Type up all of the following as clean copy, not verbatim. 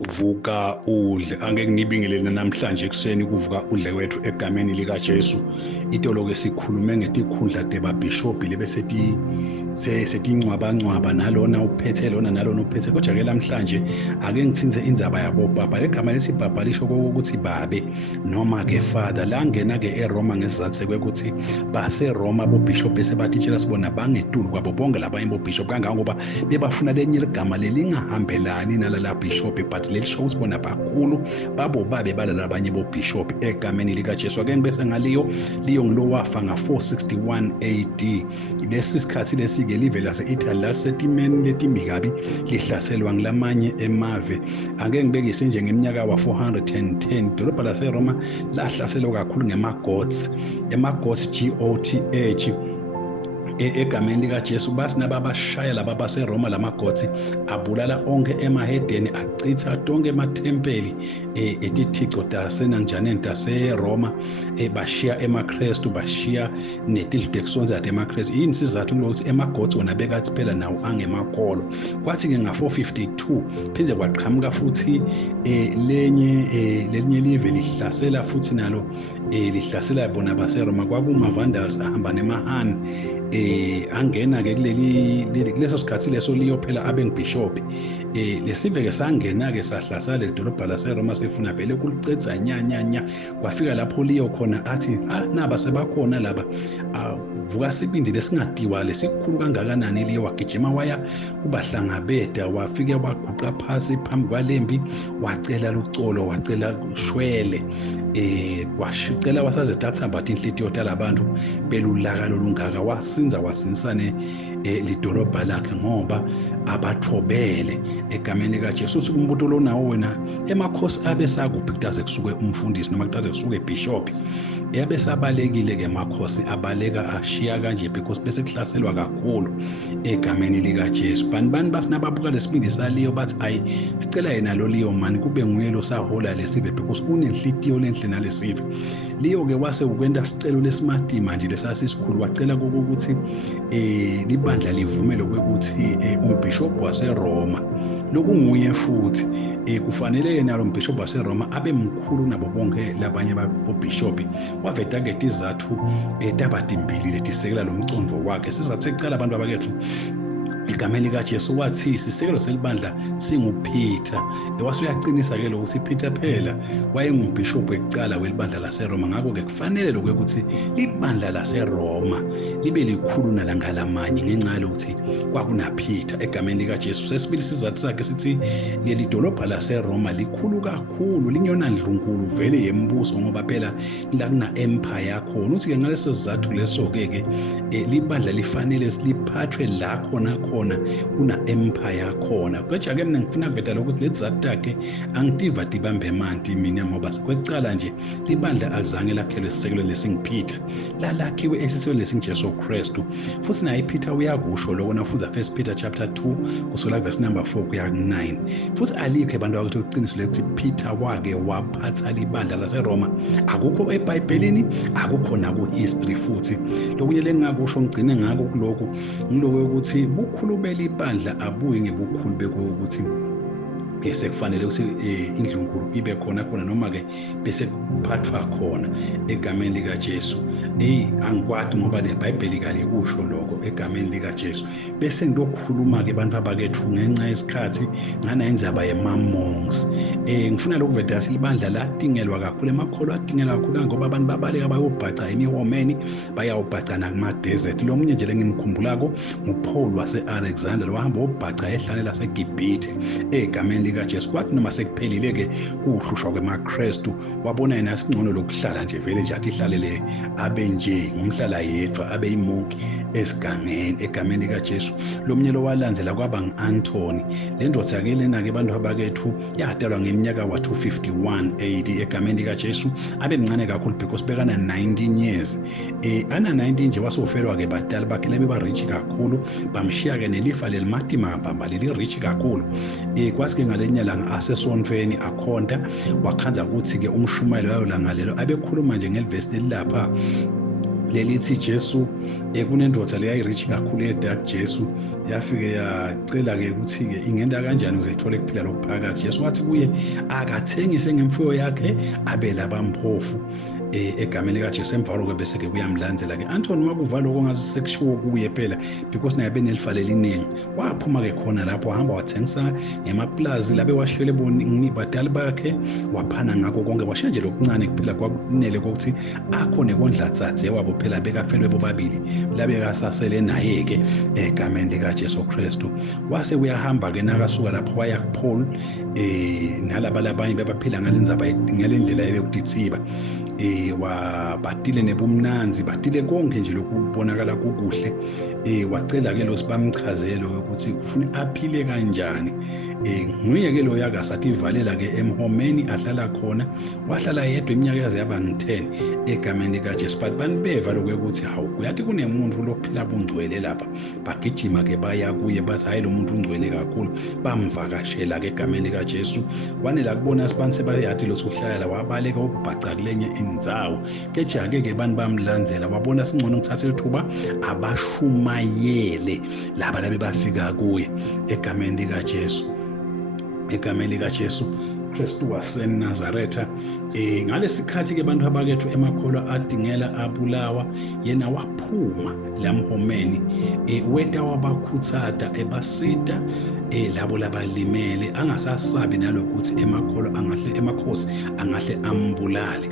Vuka udle angeke nibingelele namhlanje ekseni kuvuka udle wethu egameni lika Jesu. Itolo ke sikhulume ngetikhundla tebabhishobhi lebesethi setincwaba nalona uphethe lona nalona uphethe kodwa ke namhlanje ake ngithinze indzaba yabo baba. Legama lesibhabha lisho ukuthi babe noma ke father la ngena ke eRoma ngesizathu sekuthi base Roma bobhishobhi besebathitshela sibona bangetulu kwabo bonke labanye bobhishobhi kangangoba bebafuna lenye igama lelingahambelani nalala bhishobhi but lelisho ukuthi bona bakhulu babo babe balala abanye bobhishobhi egameni lika Jesu. Ake ngibese ngaliyo ngilo wafa nga461 AD. Lesi sikhathi lesi-ke live lase-Italy lasetimeni letimbi kabi lihlaselwa ngilamanye emave. Ake ngibekise nje ngeminyaka wa410 idolobha laseRoma lahlaselwa kakhulu ngema-Goths, GOTH egameni lika Jesu. Basi nababashaya laba baseRoma lamaGothi abulala onke emahedeni, achitha tonke emathempeli etithixo tasenanjaneni taseRoma, bashiya emaKristu, bashiya netidlu tekusonza emaKristu. Yini sizathu lokuthi emaGothi wona bekathi phela nawo angemakolo. Kwathi-ke nga452 phinde kwaqhamuka futhi lelinye live lihlasela futhi nalo lihlasela bona baseRoma. KwakumaVandals ahamba nemaHan angena-ke kuleso sikhathi leso liyophela abengibhishobhi. Lesive-ke sangena-ke sahlasela leli dolobha laseRoma sifuna vele kulicetha nyanyanya. Kwafika lapho liyo khona athi naba sebakhona laba, vuka sibindile singadiwa lesikhulu kangakanani liyo. Wagijima waya kubahlangabeda, wafike waguqa phasi phambi kwalembi, wacela lucolo, wacela ushwele, washicela wasaze dathamba inhliziyo talabantu belulaka lolungaka. Wasinza wasinsane lidolobha lakhe ngoba abathobele egameni likaJesu. Uthi umbuto lo nawo wena emakhosi abesakuphi kutaze kusuke umfundisi noma kutaze kusuke ibhishophi yabesabalekile ke makhosi abaleka ashiya kanje because bese kuhlaselwa kakhulu egameni likaJesu. Bani basinababuka lesibindi saliyo bathi ayi sicela yena lo liyo mani kube nguye lo sahola lesive because unenhliziyo lenhle nalesive. Liyo ke wase ukwenda sicelo lesimati manje lesasikhulu, wacela ukuthi libandla livumele ukuthi umbhishobhi waseRoma lokunguye futhi kufanele yena lo mbhishobhi waseRoma abe mkhulu nabo bonke labanye bobhishobhi. Waveta ke izathu tabadimbili letisekela lo mcondvo wakhe. Sizathu sekucala abantu abakethu egameni likaJesu wathi isisekelo selibandla singuPeter. Wasuyaqinisa ke lokuthi Peter phela wayengumbhishobhi ekucala welibandla laseRoma. Ngakho-ke kufanele lokho ukuthi libandla laseRoma libe likhulu nalangalamanye ngenxa yokuthi kwakunaPeter egameni likaJesu. Sesibili sizathu sakhe sithi leli dolobha laseRoma likhulu kakhulu, linyona ndlunkulu vele yembuso ngoba phela la kuna empire yakhona. Uthi-ke ngaleso sizathu leso-ke libandla lifanele siliphathwe la khona kuna empire yakhona. Kodwa-ke mina ngifuna kuveta lokuthi lezi zathu takhe angitiva tibambe emanti mina ngoba kwecala nje libandla alizange lakhelwe esisekelo lesinguPeter, lalakhiwe esisekelo lesinguJesu Kristu. Futhi naye Peter uyakusho lokho nafuza 1 Peter chapter 2 kusola verse number 4 kuya 9. Futhi alikho abantu abakuthi uqiniso lokuthi Peter wake waphatha libandla laseRoma. Akukho eBhayibhelini, akukho naku-history. Futhi lokunye lengingakusho ngigcine ngako kuloko ngiloko ukuthi bukhulu belibandla abuye ngebukhulu bekokuthi sekufanele ukuthi indlunkulu ibe khona noma-ke bese kuphathwa khona egameni likaJesu. Angikwadi ngoba neBhayibheli kalikusho lokho egameni likaJesu. Bese ngilokhuluma-ke abantu abakethu ngenxa yesikhathi ngana indzaba yema-monks. Ngifuna lokuveta silibandla ladingelwa kakhulu, emakholo adingelwa kakhulu ngoba abantu babaleka bayobhaca emihomeni, bayawubhaca nakuma-desert. Lo munye nje lengimkhumbulako nguPaul wase-Alexander, wahamba wobhaca ehlane laseGibhithe egameni likaJesu. Kwathi noma sekuphelile-ke ukuhlushwa kwemaKristu wabona yena singcono lokuhlala nje vele nje athi ihlalele abe nje ngumhlala yedwa, abe yimonki esigangeni egameni likaJesu. Lo mnye lo walandzela kwaba ngu-Anthony. Le ndoda-ke lena-ke abantu abakethu yadalwa ngeminyaka wa251 AD egameni likaJesu. Abe mncane kakhulu because bekana 19 years. Ana 19 nje wasofelwa-ke badala bakhe lebe ba-rich kakhulu, bamshiya-ke nelifa lelimatima bamba leli-rich kakhulu. Kwasi-ke ngalelinye langa asesontweni akhonta wakhanza ukuthi-ke umshumayelo wayo langa lelo abekhuluma nje ngelivesi lelapha lelithi Jesu kunendoda leyayi-rich kakhulu eDark Jesu yafike yacela-ke ukuthi-ke ingenda kanjani ukuze ithole kuphila lokuphakathi. Jesu wathi kuye akathengise ngemfuyo yakhe abela bamphofu egameni likaJesu. Emva kwalokho bese-ke kuyamlandzela-ke. Anthony wakuva lokho ngathi sekushiwo kuye phela because naye benelifa eliningi. Waphuma-ke khona lapho wahamba wathengisa ngemaplazi labe washiyle badali bakhe waphana ngakho konke washiya nje lokuncane kuphela kwakunele kokuthi akhona kondlatsatse wabo phela bekafelwe bobabili labe kasasele naye-ke egameni likaJesu Kristu. Wase uyahamba-ke nakasuka lapho waya kuPaul nalaba labanye bebaphila ngalendlela yokudithiba wabatile nebumnanzi batile konke nje lokubonakala kukuhle. Wacela-ke lo sibamchazele ukuthi ufuna aphile kanjani. Nguye-ke lo yakasathi ivalela-ke emhomeni ahlala khona. Wahlala yedwa iminyaka yaze yaba ngu-10 egameni likaJesu. But banibeva lokho ukuthi hawu kuyathi kunemuntu lophila bungcwele lapha. Bagijima-ke baya kuye bathi hayi lo muntu ungcwele kakhulu. Bamvakashela-ke egameni likaJesu. Wanela kubona sibantu sebayathi lo suhlala wabaleka ukubhaca kulenye indzawo. Keja-ke bantu bamlandzela wabona singcono ukuthatha ithuba abashumayele laba labe bafika kuye egameni likaJesu. Egameni likaJesu Kristu waseNazaretha. Ngalesikhathi-ke abantu abakethu emakholwa adingela abulawa yena waphuma lamhomeni weta wabakhuthata ebasita labo labalimele angasasabi nalokuthi emakhosi angahle ambulale.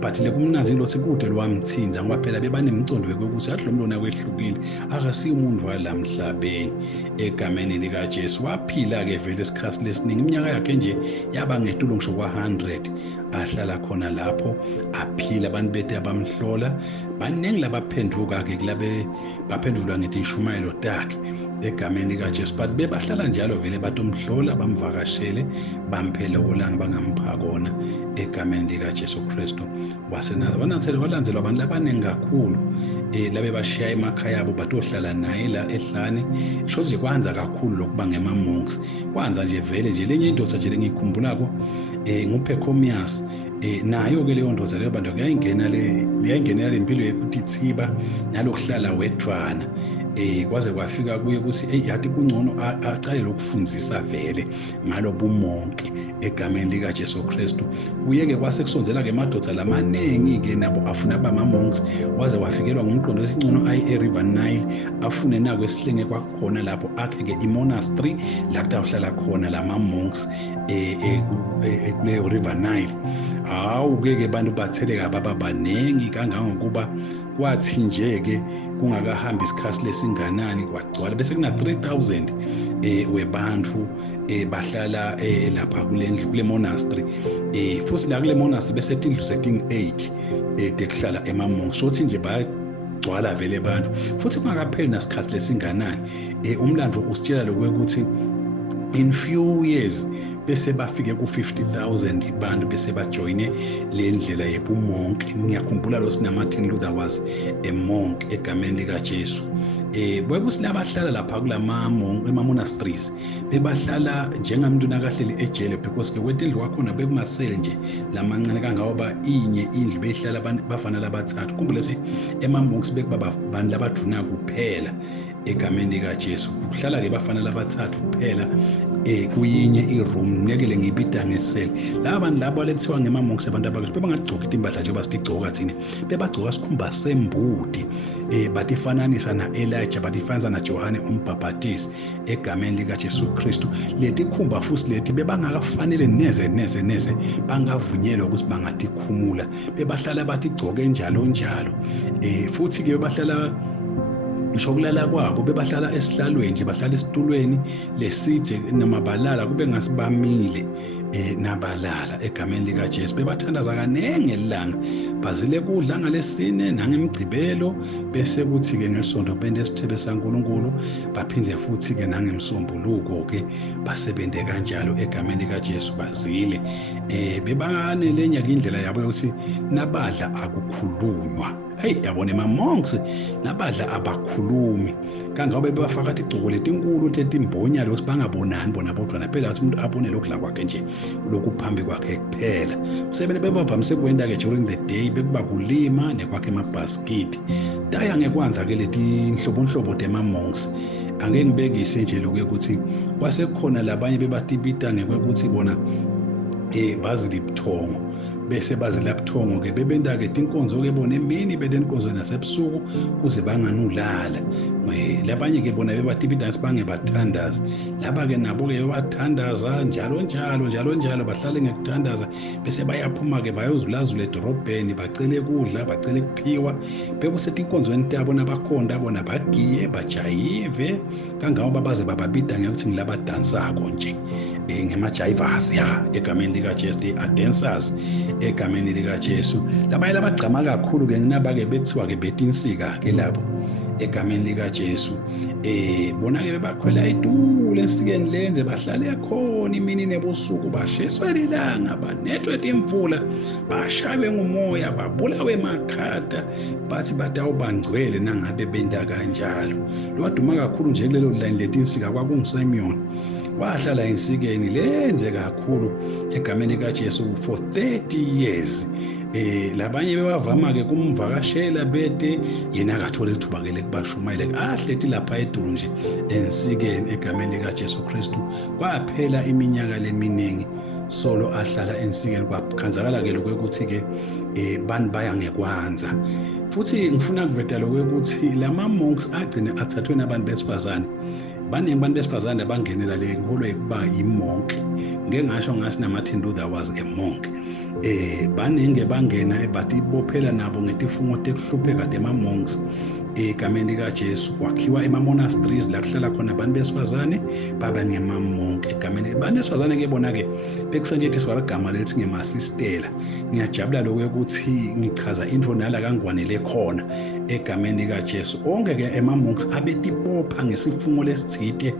But lekumnazi lothi kude lwamthinza ngoba phela bebanemcondo yokuthi athi lo mlona kwehlukile akasiyo umuntu walamhlabeni egameni likaJesu. Waphila-ke vele isikhathi lesiningi iminyaka yakhe nje yaba ngetulo ngisho kwa-100 ahlala khona lapho aphila. Abantu bethu abamhlola baningi labaphenduka-ke kulabe baphendulwa ngithi ishumayelo takhe egameni likaJesu. But bebahlala njalo vele batomhlola bamvakashele bamphele olanga bangampha kona egameni likaJesu Kristu waseNazaretha. Walandzelwa abantu labaningi kakhulu labe bashiya emakhaya abo batohlala naye la ehlane. Shoze kwanza kakhulu lokuba ngema-monks. Kwanza nje vele nje lenye indoda nje ngikhumbulako nguPecomius. Nayo-ke leyo ndoda leyo bantu yayingenela le mpilo yokudithiba nalokuhlala wedwana. Kwaze kwafika kuye ukuthi yathi kungcono aqale lokufundzisa vele ngalo bumonke egameni likaJesu Kristu. Kuye-ke kwase kusonzela-ke amadoda lamaningi-ke nabo afuna bama-monks. Waze wafikelwa ngumqondo esingcono aye eRiver Nile afune nako esihlenge kwakhona lapho akhe-ke imonastery la kutawuhlala khona lama-monks kuleyo River Nile. Hawu-ke bantu batheleka baba baningi kangangokuba kwathi nje-ke kungakahambi isikhathi lesinganani kwagcwala bese kuna 3000 webantu bahlala lapha kule monastery. Futhi la kule monastery bese tindlu setting 8 kuhlala ema-monks. Sothi nje bagcwala vele abantu futhi kungakapheli nasikhathi lesinganani. Umlando usitshela lokuthi in few years bese bafike ku-50,000 bantu bese bajoyine le ndlela yebumonke. Ngiyakhumbula lo sinaMartin Luther was a monk egameni likaJesu. Bekusilabahlala lapha kulama-monasteries bebahlala njengamuntu nakahleli ejele because kwetindlu kwakhona bekumasele nje lamancane kangawoba inye indlu behlala bafana labathathu. Khumbule ukuthi ema-monks bekuba bantu labaduna kuphela egameni likaJesu. Kuhlala-ke bafana labathathu kuphela kuyinye iroom. Ngekele ngibida ngesele laba bantu labo lekuthiwa ngema-monks abantu abakhe bebangagcoka impahla nje basigcoka thina bebagcoka sikhumba sembudi batifananisa na-Elijah batifanisa naJohane umbhaphatisi egameni likaJesu Kristu. Leti khumba futhi leti bebangakafanele neze bangavunyelwa ukuthi bangatikhumula. Bebahlala batigcoke njalo futhi-ke bebahlala ngisho kulala kwabo bebahlala esihlalweni nje bahlala esitulweni lesithe noma balala kube ngasibamile nabalala egameni likaJesu. Bebathandaza kanenge elanga bazile kudla ngalesine nangemgcibelo bese kuthi-ke ngesonto bende esithebe saNkulunkulu baphindze futhi-ke nangemsombuluko-ke basebente kanjalo egameni likaJesu bazile. Bebanelenya indlela yabo yokuthi nabadla akukhulunywa hey yabona ema-monks nabadla abakhulumi kangabe bebafaka athi igcoko letinkulu tetimbonyalo ukuthi bangabonani bona bodwana phela athi umuntu abone lokudla kwakhe nje lokhu phambi kwakhe kuphela sebene bebavamise kwenda-ke during the day bekuba kulima nekwakhe emabhasikidi daya ngekwanza-ke leti nhlobo tema-monks angeke ngibekise nje lokhu ukuthi kwasekhona labanye bebatibita ngekwekuthi bona bazila ibuthongo bese bazila ibuthongo-ke bebenda-ke tinkonzo-ke bona emini bede inkonzo nasebusuku kuze banganulala labanye-ke bona bebatibita sibangebathandaza laba-ke nabo-ke bebathandaza njalo bahlale ngekuthandaza bese bayaphuma-ke bayozulazula edorobheni bacele kudla bacele kuphiwa bekusethi inkonzweni tabo nabakhonda bona bagiye bajayive kangangoba baze bababida ngekuthi ngilabadansako nje ngema-jivers ya egameni likajesu the-dancers egameni likajesu labanye labagqama kakhulu-ke nginaba-ke bekuthiwa-ke betinsika-ke labo egameni likajesu bona-ke bebakhwela itule ensikeni lenze bahlale khona imini nebusuku bashiswe lilanga banethwe timvula bashabe ngumoya babulawe emakhata bathi batawubangcwele nangabe benda kanjalo lwaduma kakhulu nje kulelo line letinsika kwakunguSimeon wahlala ensikeni lenze kakhulu egameni likajesu for 30 years labanye bebavama-ke kumvakashela bede yena akathole ithuba-ke lekubashumayele ahlethi lapha edulu nje ensikeni egameni likajesu kristu kwaphela iminyaka leminingi solo ahlala ensikeni kwakhanzakala-ke lokwekuthi-ke bani baya ngekwanza futhi ngifuna kuveta lokwekuthi lama-monks agcine athathwe nabantu besifazane baningi abantu besifazane abangenela le nkolo yokuba yi-monk ngeke ngasho ngasi naMartin Luther was a monk baningi bangena bathi bophela nabo ngetifungo tekuhlupheka tema-monks egameni likajesu kwakhiwa ema-monasteries la kuhlala khona abantu besifazane baba ngema-monk egameni abantu besifazane-ke bona-ke bekusetshenziswa igama lethi ngemasistela ngiyajabula lokuthi ngichaza into nala kangwanele khona egameni likajesu onke-ke ema-monks abetibopha ngesifungo lesithite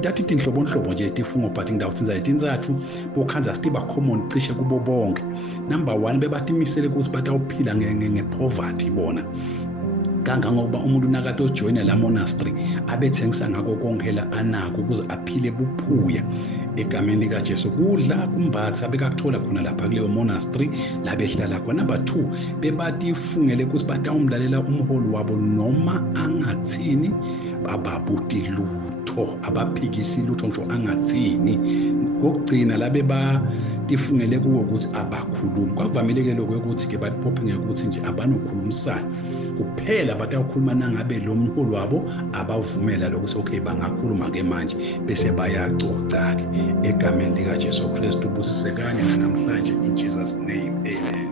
tathi tinhlobonhlobo nje tifungo but ngidawuthinza tinzathu bokhanza siba common cishe kubo bonke number 1 bebatimisele ukuthi batawuphila ngepoverty bona kangangoba umuntu nakade ojoyina la monastery abethengisa ngako konkela anako ukuze aphile buphuya egameni likajesu kudla kumbatha bekakuthola khona lapha kuleyo monastery la behlala khona number 2 bebatifungele ukuthi batawumlalela umholi wabo noma angathini bababuti lutho abaphikisi lutho ngisho angathini kokugcina labe batifungele kuwo ukuthi abakhulumi kwavamile-ke lokho ukuthi-ke batiphophe ngekuthi nje abanokhulumisana kuphela batawukhuluma nangabe lo mholi wabo abavumela lokuthi okay bangakhuluma-ke manje bese bayacoca-ke egameni likajesu kristu busisekane namhlanje in Jesus name amen.